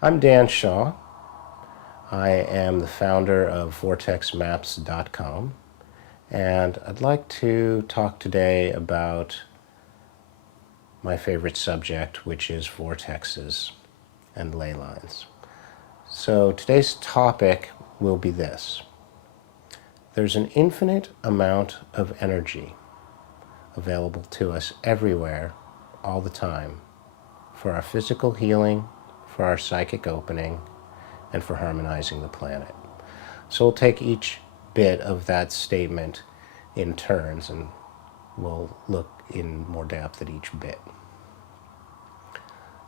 I'm Dan Shaw. I am the founder of vortexmaps.com, and I'd like to talk today about my favorite subject, which is vortexes and ley lines. So today's topic will be this. There's an infinite amount of energy available to us everywhere, all the time, for our physical healing, for our psychic opening, and for harmonizing the planet. So we'll take each bit of that statement in turns, and we'll look in more depth at each bit.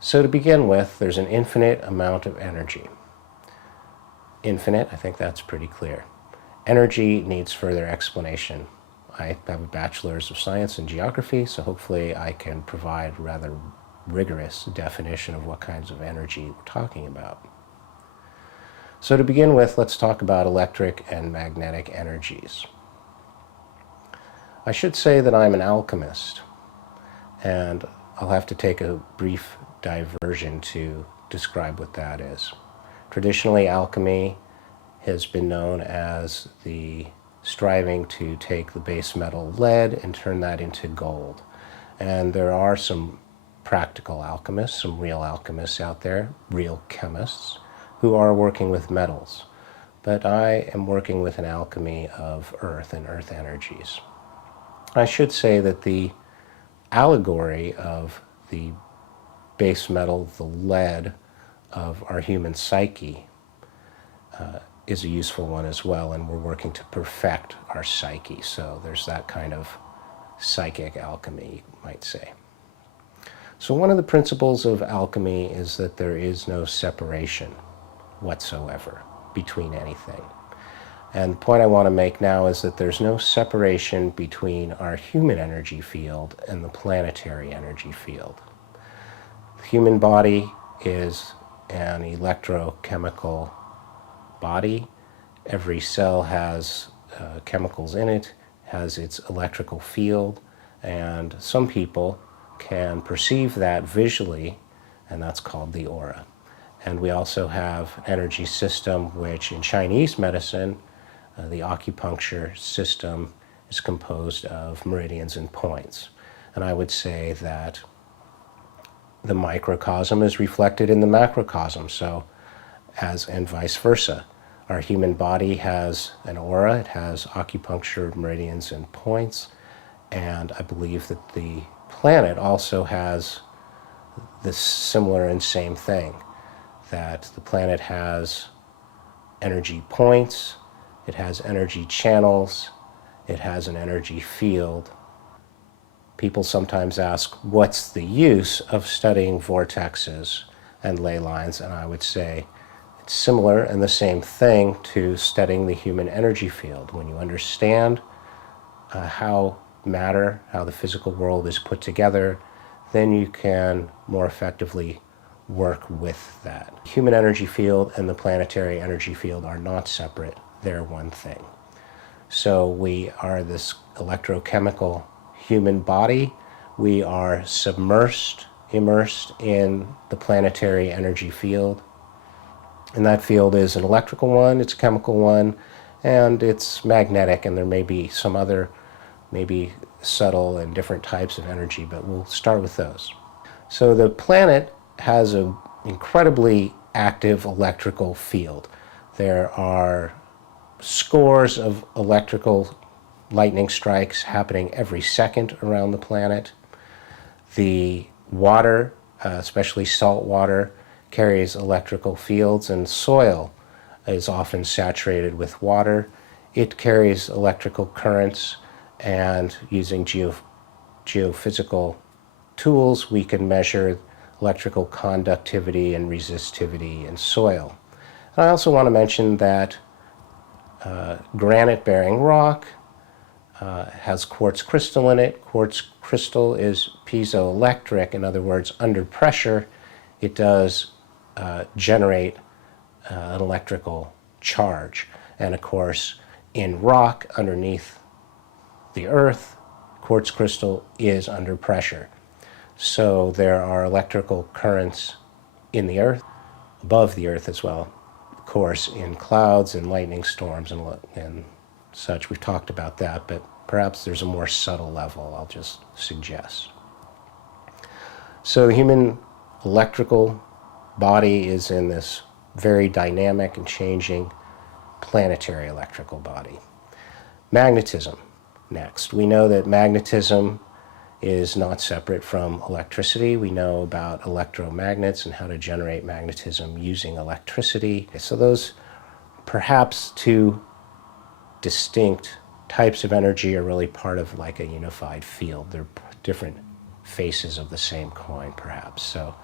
So to begin with, there's an infinite amount of energy. Infinite, I think that's pretty clear. Energy needs further explanation. I have a bachelor's of science in geography, so hopefully I can provide a rather rigorous definition of what kinds of energy we're talking about. So to begin with, let's talk about electric and magnetic energies. I should say that I'm an alchemist, and I'll have to take a brief diversion to describe what that is. Traditionally, alchemy has been known as the striving to take the base metal lead and turn that into gold. And there are some practical alchemists, some real alchemists out there, real chemists, who are working with metals. But I am working with an alchemy of earth and earth energies. I should say that the allegory of the base metal, the lead of our human psyche, is a useful one as well, and we're working to perfect our psyche. So there's that kind of psychic alchemy, you might say. So one of the principles of alchemy is that there is no separation whatsoever between anything. And the point I want to make now is that there's no separation between our human energy field and the planetary energy field. The human body is an electrochemical body. Every cell has chemicals in it, has its electrical field, and some people can perceive that visually, and that's called the aura. And we also have an energy system which in Chinese medicine, the acupuncture system is composed of meridians and points. And I would say that the microcosm is reflected in the macrocosm, so and vice versa. Our human body has an aura, it has acupuncture meridians and points, and I believe that the planet also has this similar and same thing, that the planet has energy points, it has energy channels, it has an energy field. People sometimes ask, what's the use of studying vortexes and ley lines? And I would say it's similar and the same thing to studying the human energy field. When you understand how the physical world is put together, then you can more effectively work with that. Human energy field and the planetary energy field are not separate. They're one thing. So we are this electrochemical human body. We are immersed in the planetary energy field. And that field is an electrical one, it's a chemical one, and it's magnetic, and there may be some other, maybe subtle and different types of energy, but we'll start with those. So the planet has an incredibly active electrical field. There are scores of electrical lightning strikes happening every second around the planet. The water, especially salt water, carries electrical fields, and soil is often saturated with water. It carries electrical currents, and using geophysical tools, we can measure electrical conductivity and resistivity in soil. And I also want to mention that granite-bearing rock has quartz crystal in it. Quartz crystal is piezoelectric. In other words, under pressure, it does generate an electrical charge. And of course, in rock underneath the earth, quartz crystal is under pressure. So there are electrical currents in the earth, above the Earth as well, of course, in clouds and lightning storms and such. We've talked about that, but perhaps there's a more subtle level, I'll just suggest. So the human electrical body is in this very dynamic and changing planetary electrical body. Magnetism, next. We know that magnetism is not separate from electricity. We know about electromagnets and how to generate magnetism using electricity. So those perhaps two distinct types of energy are really part of like a unified field. They're different faces of the same coin, perhaps. So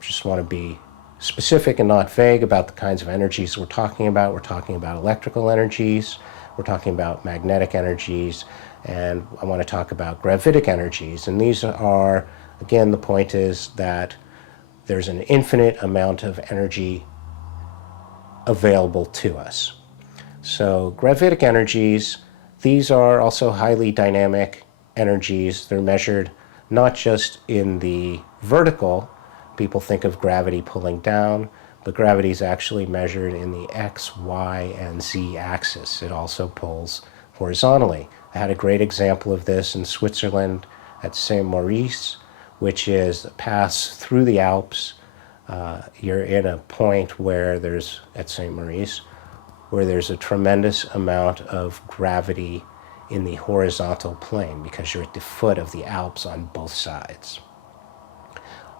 just want to be specific and not vague about the kinds of energies we're talking about. We're talking about electrical energies, we're talking about magnetic energies, and I want to talk about gravitic energies. And these are, again, the point is that there's an infinite amount of energy available to us. So gravitic energies, these are also highly dynamic energies. They're measured not just in the vertical. People think of gravity pulling down, but gravity is actually measured in the X, Y, and Z axis. It also pulls horizontally. I had a great example of this in Switzerland at Saint Maurice, which is a pass through the Alps. You're in a point where there's, at Saint Maurice, where there's a tremendous amount of gravity in the horizontal plane because you're at the foot of the Alps on both sides.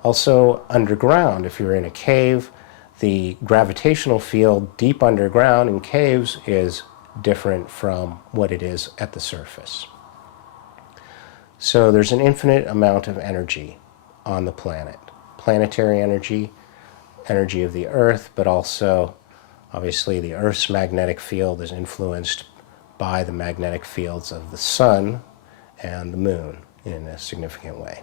Also underground, if you're in a cave, the gravitational field deep underground in caves is different from what it is at the surface. So there's an infinite amount of energy on the planet. Planetary energy, energy of the Earth, but also obviously the Earth's magnetic field is influenced by the magnetic fields of the sun and the moon in a significant way.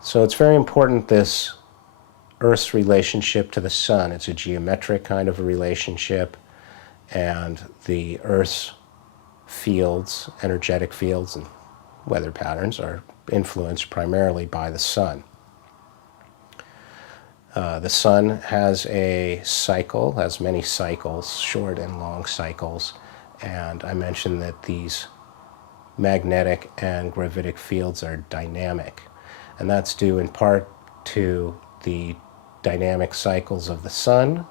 So it's very important, this Earth's relationship to the sun. It's a geometric kind of a relationship, and the Earth's fields, energetic fields and weather patterns are influenced primarily by the sun. The sun has a cycle, has many cycles, short and long cycles, and I mentioned that these magnetic and gravitic fields are dynamic, and that's due in part to the dynamic cycles of the sun,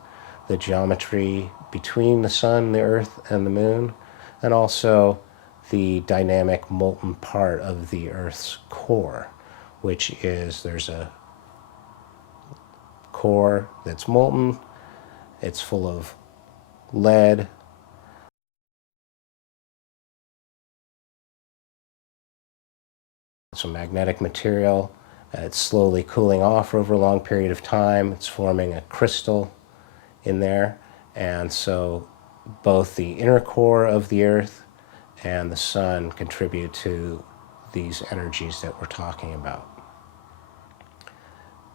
the geometry between the sun, the earth, and the moon, and also the dynamic molten part of the Earth's core, which is, there's a core that's molten, it's full of lead, some magnetic material. It's slowly cooling off over a long period of time. It's forming a crystal in there. And so both the inner core of the Earth and the sun contribute to these energies that we're talking about.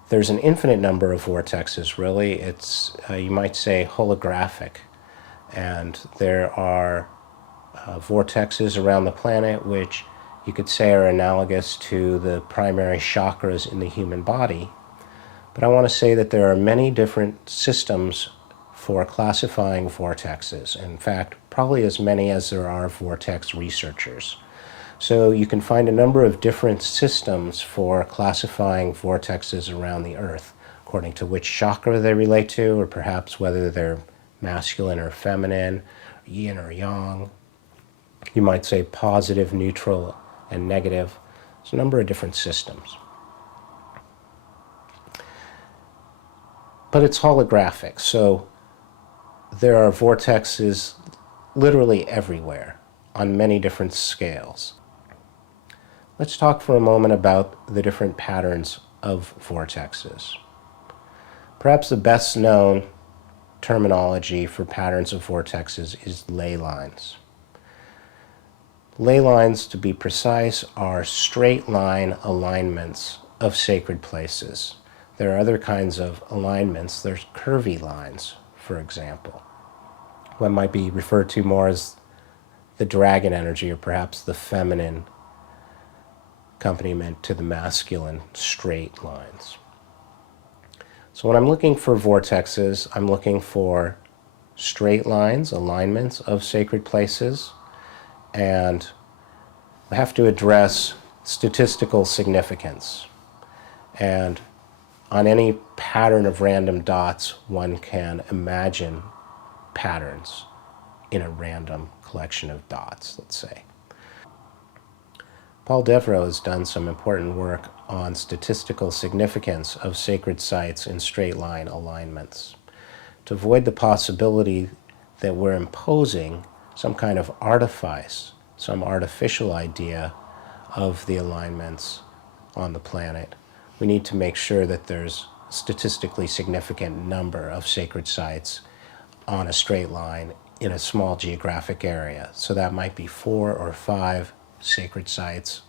There's an infinite number of vortexes, really. It's, you might say, holographic. And there are vortexes around the planet which you could say are analogous to the primary chakras in the human body. But I want to say that there are many different systems for classifying vortexes. In fact, probably as many as there are vortex researchers. So you can find a number of different systems for classifying vortexes around the Earth, according to which chakra they relate to, or perhaps whether they're masculine or feminine, yin or yang. You might say positive, neutral, and negative. There's a number of different systems. But it's holographic, so there are vortexes literally everywhere on many different scales. Let's talk for a moment about the different patterns of vortexes. Perhaps the best known terminology for patterns of vortexes is ley lines. Ley lines, to be precise, are straight line alignments of sacred places. There are other kinds of alignments. There's curvy lines, for example. What might be referred to more as the dragon energy, or perhaps the feminine accompaniment to the masculine straight lines. So when I'm looking for vortexes, I'm looking for straight lines, alignments of sacred places, and I have to address statistical significance. And on any pattern of random dots, one can imagine patterns in a random collection of dots, let's say. Paul Devereaux has done some important work on statistical significance of sacred sites in straight line alignments to avoid the possibility that we're imposing some kind of artifice, some artificial idea of the alignments on the planet. We need to make sure that there's a statistically significant number of sacred sites on a straight line in a small geographic area. So that might be 4 or 5 sacred sites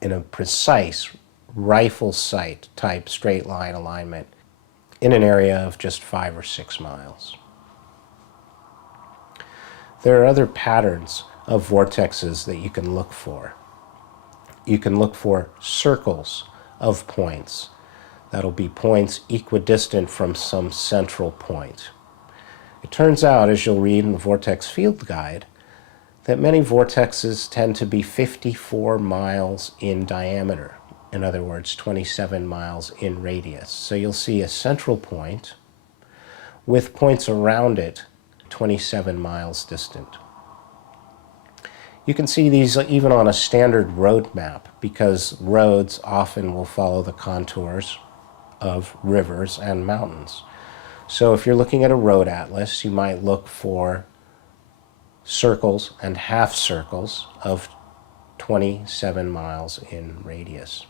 in a precise rifle sight type straight line alignment in an area of just 5 or 6 miles. There are other patterns of vortexes that you can look for. You can look for circles of points. That'll be points equidistant from some central point. It turns out, as you'll read in the Vortex Field Guide, that many vortexes tend to be 54 miles in diameter. In other words, 27 miles in radius. So you'll see a central point with points around it 27 miles distant. You can see these even on a standard road map because roads often will follow the contours of rivers and mountains. So if you're looking at a road atlas, you might look for circles and half circles of 27 miles in radius.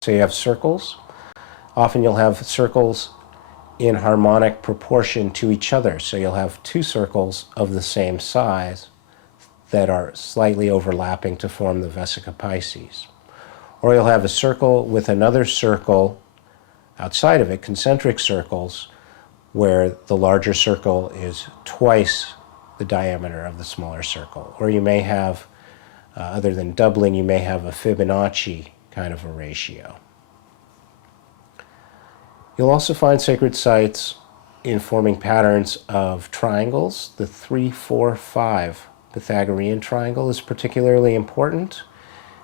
So you have circles. Often you'll have circles in harmonic proportion to each other. So you'll have 2 circles of the same size that are slightly overlapping to form the Vesica Pisces. Or you'll have a circle with another circle outside of it, concentric circles, where the larger circle is twice the diameter of the smaller circle. Or you may have, other than doubling, you may have a Fibonacci kind of a ratio. You'll also find sacred sites in forming patterns of triangles. The 3, 4, 5 Pythagorean triangle is particularly important.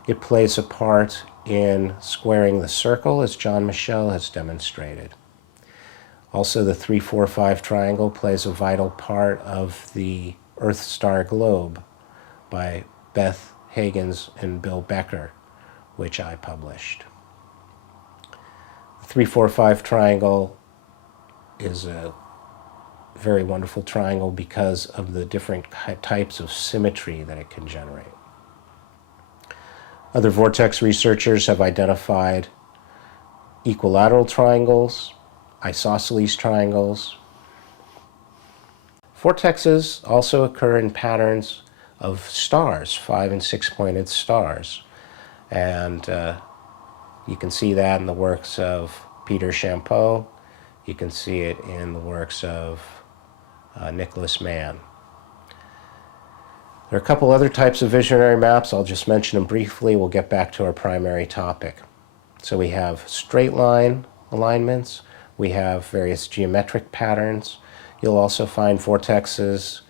It plays a part in squaring the circle, as John Michel has demonstrated. Also, the 3, 4, 5 triangle plays a vital part of the Earth-Star Globe by Beth Higgins and Bill Becker, which I published. The 3, 4, 5 triangle is a very wonderful triangle because of the different types of symmetry that it can generate. Other vortex researchers have identified equilateral triangles, isosceles triangles. Vortexes also occur in patterns of stars, 5 and 6-pointed stars. And you can see that in the works of Peter Champeau. You can see it in the works of Nicholas Mann. There are a couple other types of visionary maps. I'll just mention them briefly. We'll get back to our primary topic. So we have straight line alignments. We have various geometric patterns. You'll also find vortexes.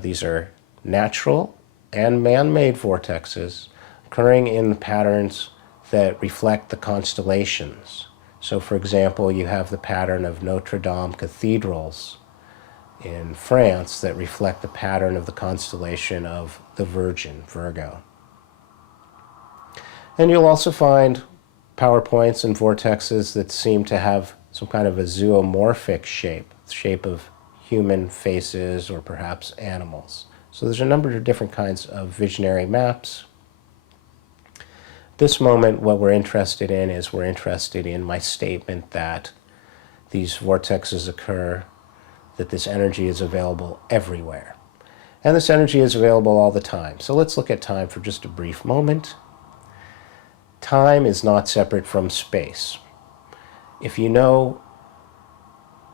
These are natural and man-made vortexes occurring in patterns that reflect the constellations. So for example, you have the pattern of Notre Dame cathedrals in France that reflect the pattern of the constellation of the Virgin, Virgo. And you'll also find power points and vortexes that seem to have some kind of a zoomorphic shape of human faces or perhaps animals. So there's a number of different kinds of visionary maps. This moment, what we're interested in is we're interested in my statement that these vortexes occur, that this energy is available everywhere. And this energy is available all the time. So let's look at time for just a brief moment. Time is not separate from space. If you know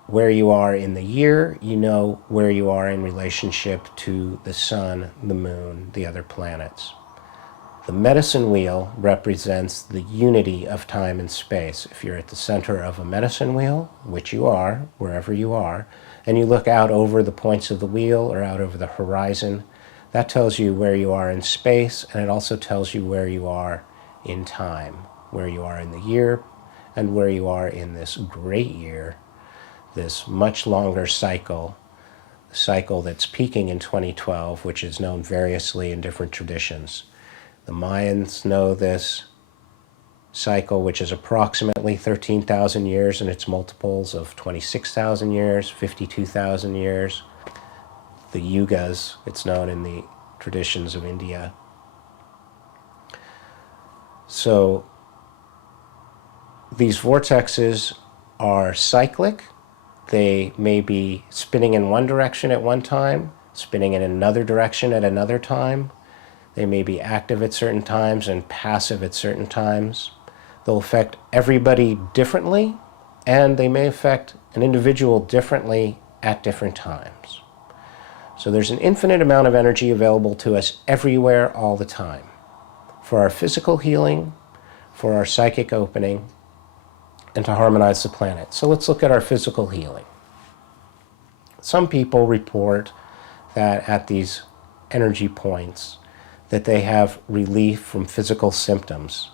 where you are in the year, you know where you are in relationship to the sun, the moon, the other planets. The medicine wheel represents the unity of time and space. If you're at the center of a medicine wheel, which you are, wherever you are, and you look out over the points of the wheel or out over the horizon, that tells you where you are in space, and it also tells you where you are in time, where you are in the year, and where you are in this great year, this much longer cycle that's peaking in 2012, which is known variously in different traditions. The Mayans know this cycle, which is approximately 13,000 years, and its multiples of 26,000 years, 52,000 years. The yugas, it's known in the traditions of India. So these vortexes are cyclic. They may be spinning in one direction at one time, spinning in another direction at another time. They may be active at certain times and passive at certain times. They'll affect everybody differently, and they may affect an individual differently at different times. So there's an infinite amount of energy available to us everywhere all the time, for our physical healing, for our psychic opening, and to harmonize the planet. So let's look at our physical healing. Some people report that at these energy points, that they have relief from physical symptoms.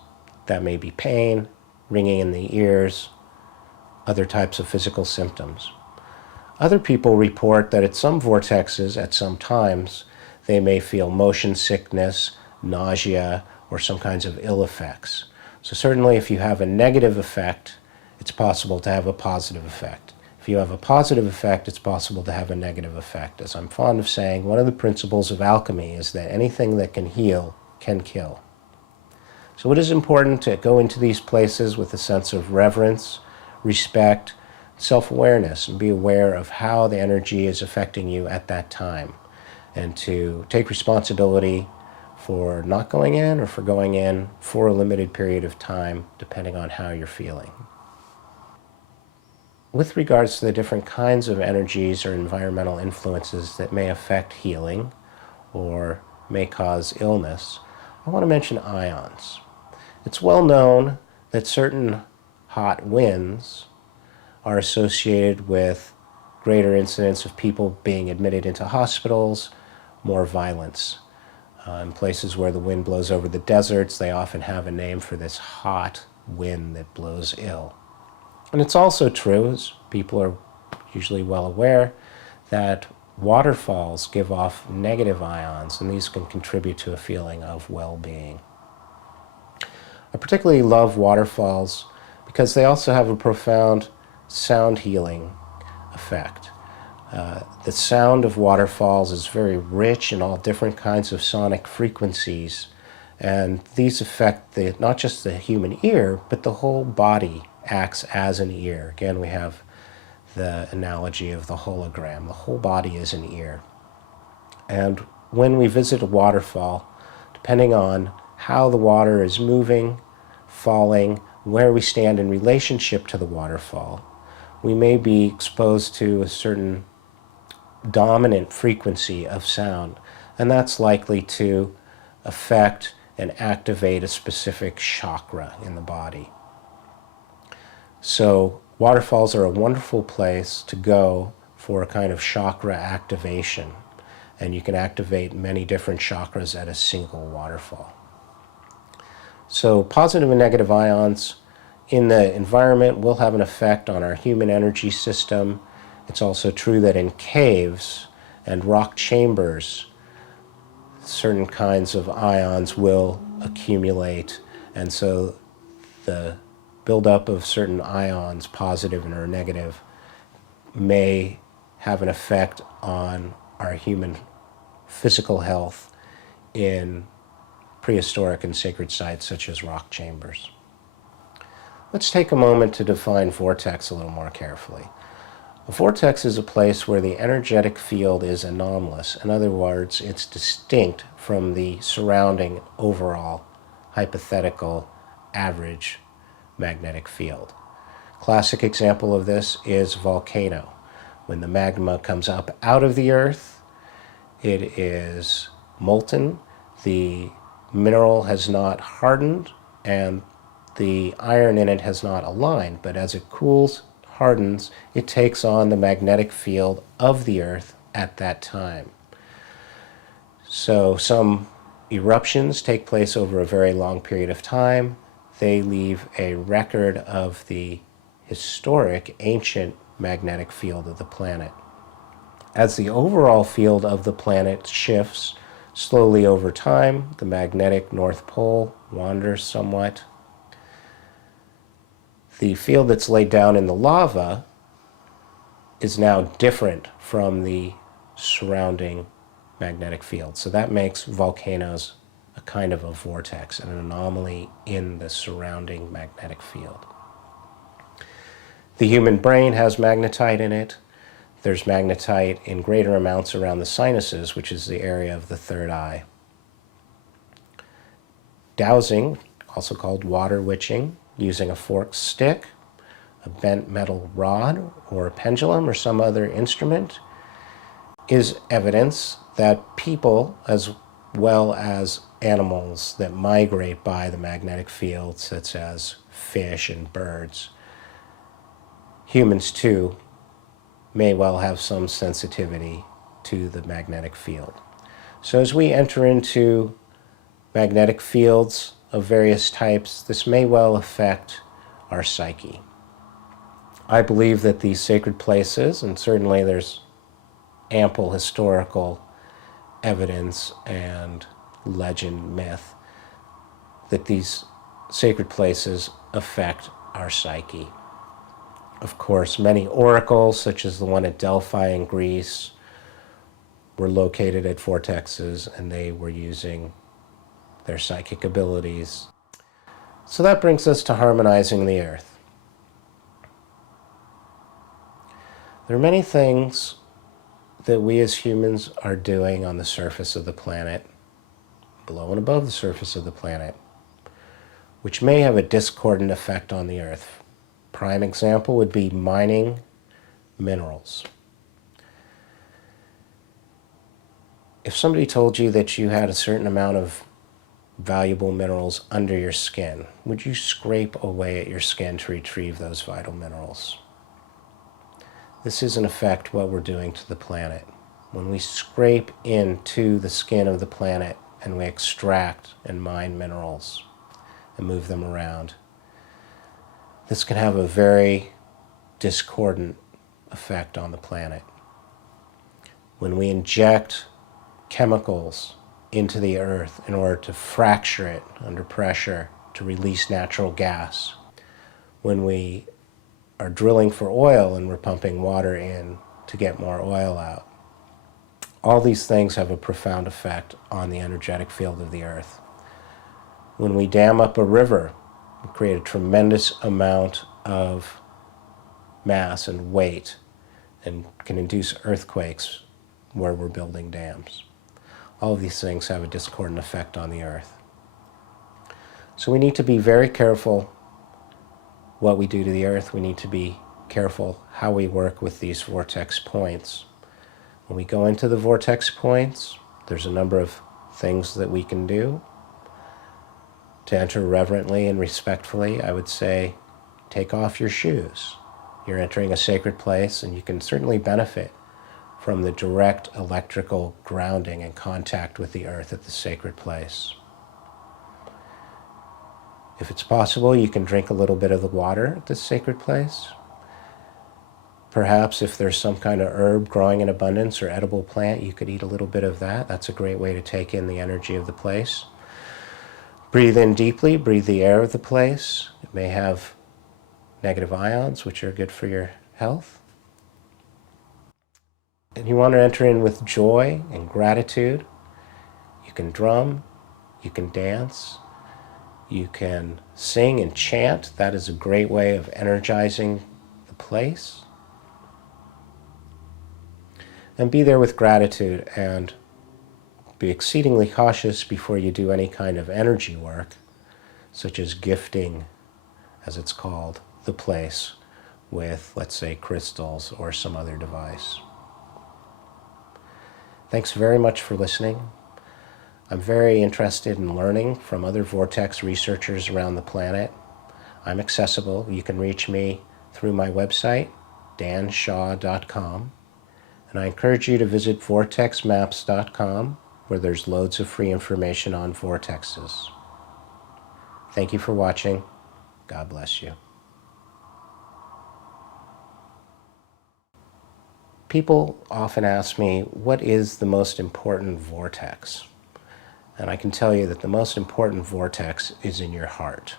That may be pain, ringing in the ears, other types of physical symptoms. Other people report that at some vortexes, at some times, they may feel motion sickness, nausea, or some kinds of ill effects. So certainly if you have a negative effect, it's possible to have a positive effect. If you have a positive effect, it's possible to have a negative effect. As I'm fond of saying, one of the principles of alchemy is that anything that can heal can kill. So it is important to go into these places with a sense of reverence, respect, self-awareness, and be aware of how the energy is affecting you at that time, and to take responsibility for not going in or for going in for a limited period of time, depending on how you're feeling. With regards to the different kinds of energies or environmental influences that may affect healing or may cause illness, I want to mention ions. It's well known that certain hot winds are associated with greater incidence of people being admitted into hospitals, more violence. In places where the wind blows over the deserts, they often have a name for this hot wind that blows ill. And it's also true, as people are usually well aware, that waterfalls give off negative ions, and these can contribute to a feeling of well-being. I particularly love waterfalls because they also have a profound sound healing effect. The sound of waterfalls is very rich in all different kinds of sonic frequencies, and these affect not just the human ear, but the whole body acts as an ear. Again, we have the analogy of the hologram. The whole body is an ear. And when we visit a waterfall, depending on how the water is moving, falling, where we stand in relationship to the waterfall, we may be exposed to a certain dominant frequency of sound, and that's likely to affect and activate a specific chakra in the body. So waterfalls are a wonderful place to go for a kind of chakra activation, and you can activate many different chakras at a single waterfall. So positive and negative ions in the environment will have an effect on our human energy system. It's also true that in caves and rock chambers, certain kinds of ions will accumulate, and so the buildup of certain ions, positive or negative, may have an effect on our human physical health in prehistoric and sacred sites such as rock chambers. Let's take a moment to define vortex a little more carefully. A vortex is a place where the energetic field is anomalous. In other words, it's distinct from the surrounding overall hypothetical average magnetic field. Classic example of this is volcano. When the magma comes up out of the earth, it is molten. The mineral has not hardened and the iron in it has not aligned, but as it cools, hardens, it takes on the magnetic field of the Earth at that time. So some eruptions take place over a very long period of time. They leave a record of the historic, ancient magnetic field of the planet. As the overall field of the planet shifts slowly over time, the magnetic North Pole wanders somewhat. The field that's laid down in the lava is now different from the surrounding magnetic field. So that makes volcanoes a kind of a vortex, an anomaly in the surrounding magnetic field. The human brain has magnetite in it. There's magnetite in greater amounts around the sinuses, which is the area of the third eye. Dowsing, also called water witching, using a forked stick, a bent metal rod, or a pendulum, or some other instrument, is evidence that people, as well as animals that migrate by the magnetic field, such as fish and birds, humans too may well have some sensitivity to the magnetic field. So as we enter into magnetic fields of various types, this may well affect our psyche. I believe that these sacred places, and certainly there's ample historical evidence and legend, myth, that these sacred places affect our psyche. Of course, many oracles, such as the one at Delphi in Greece, were located at vortexes, and they were using their psychic abilities. So that brings us to harmonizing the earth. There are many things that we as humans are doing on the surface of the planet, below and above the surface of the planet, which may have a discordant effect on the earth. Prime example would be mining minerals. If somebody told you that you had a certain amount of valuable minerals under your skin, would you scrape away at your skin to retrieve those vital minerals? This is in effect what we're doing to the planet. When we scrape into the skin of the planet and we extract and mine minerals and move them around, this can have a very discordant effect on the planet. When we inject chemicals into the earth in order to fracture it under pressure to release natural gas, when we are drilling for oil and we're pumping water in to get more oil out, all these things have a profound effect on the energetic field of the earth. When we dam up a river, we create a tremendous amount of mass and weight and can induce earthquakes where we're building dams. All of these things have a discordant effect on the earth. So we need to be very careful what we do to the earth. We need to be careful how we work with these vortex points. When we go into the vortex points, there's a number of things that we can do. To enter reverently and respectfully, I would say, take off your shoes. You're entering a sacred place, and you can certainly benefit from the direct electrical grounding and contact with the earth at the sacred place. If it's possible, you can drink a little bit of the water at this sacred place. Perhaps if there's some kind of herb growing in abundance or edible plant, you could eat a little bit of that. That's a great way to take in the energy of the place. Breathe in deeply, breathe the air of the place. It may have negative ions, which are good for your health. And you want to enter in with joy and gratitude. You can drum, you can dance, you can sing and chant. That is a great way of energizing the place. And be there with gratitude, and be exceedingly cautious before you do any kind of energy work, such as gifting, as it's called, the place with, let's say, crystals or some other device. Thanks very much for listening. I'm very interested in learning from other Vortex researchers around the planet. I'm accessible. You can reach me through my website, danshaw.com. And I encourage you to visit vortexmaps.com, where there's loads of free information on vortexes. Thank you for watching. God bless you. People often ask me, what is the most important vortex? And I can tell you that the most important vortex is in your heart.